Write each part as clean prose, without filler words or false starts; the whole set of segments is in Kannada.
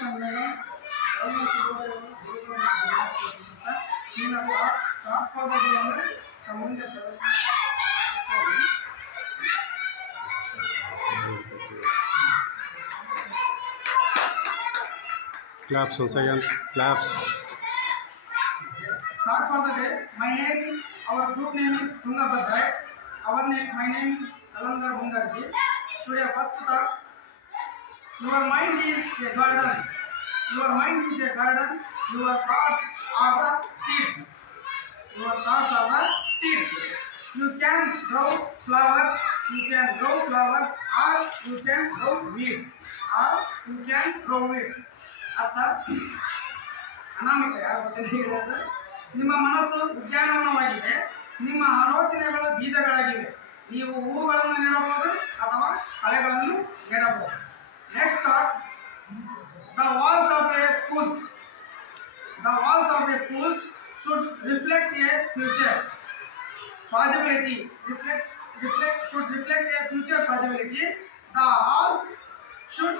सम्मेलन Claps once again. Claps. Thought for the day. My name is, our group name is Tungabhadra. My name is Alandar Bungarji. Today first thought. Your mind is a garden. Your mind is a garden. Your thoughts are the seeds. Your thoughts are the seeds. You can grow flowers. You can grow flowers, or you can grow weeds. ಅರ್ಥ ಅನಾಮಿಕ ಯಾರು ಗೊತ್ತಿದೆ. ನಿಮ್ಮ ಮನಸ್ಸು ಉದ್ಯಾನವನವಾಗಿದೆ. ನಿಮ್ಮ ಆಲೋಚನೆಗಳು ಬೀಜಗಳಾಗಿವೆ. ನೀವು ಹೂಗಳನ್ನು ನೆಡಬಹುದು ಅಥವಾ ಕಳೆಗಳನ್ನು ನೆಡಬಹುದು. Next thought. The walls of a schools should reflect a future possibility. Should reflect a future possibility. The halls should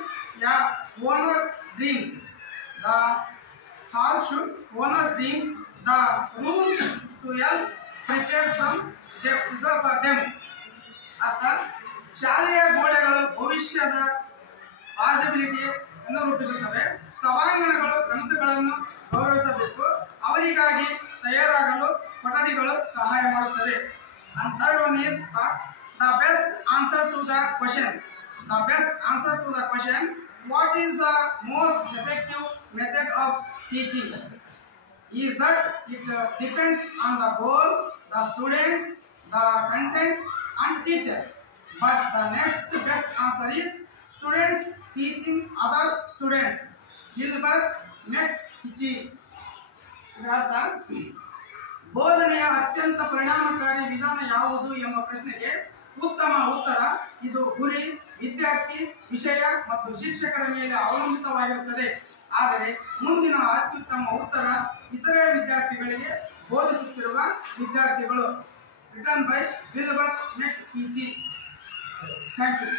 honor dreams. The hall should honor dreams. The rooms to help prepare from them. ಅರ್ಥ ಶಾಲೆಯ ಗೋಡೆಗಳು ಭವಿಷ್ಯದ ಪಾಸಿಬಿಲಿಟಿ ಅನ್ನು ರೂಪಿಸುತ್ತವೆ. ಸಭಾಂಗಣಗಳು ಕನಸುಗಳನ್ನು ಗೌರವಿಸಬೇಕು. ಅವರಿಗಾಗಿ ತಯಾರಾಗಲು ಕೊಠಡಿಗಳು ಸಹಾಯ ಮಾಡುತ್ತವೆ. And third one is the best answer to the question. What is the most effective method of teaching? Is that it depends on the goal, the students, the content and teacher. But the next best answer is students teaching other students. Gilbert McKichey. ಇದರರ್ಥ ಬೋಧನೆಯ ಅತ್ಯಂತ ಪರಿಣಾಮಕಾರಿ ವಿಧಾನ ಯಾವುದು ಎಂಬ ಪ್ರಶ್ನೆಗೆ ಉತ್ತಮ ಉತ್ತರ ಇದು ಗುರಿ, ವಿದ್ಯಾರ್ಥಿ, ವಿಷಯ ಮತ್ತು ಶಿಕ್ಷಕರ ಮೇಲೆ ಅವಲಂಬಿತವಾಗಿರುತ್ತದೆ. ಆದರೆ ಮುಂದಿನ ಅತ್ಯುತ್ತಮ ಉತ್ತರ ಇತರೆ ವಿದ್ಯಾರ್ಥಿಗಳಿಗೆ ಬೋಧಿಸುತ್ತಿರುವ ವಿದ್ಯಾರ್ಥಿಗಳು. Written by Gilbert McKeachie. Thank you.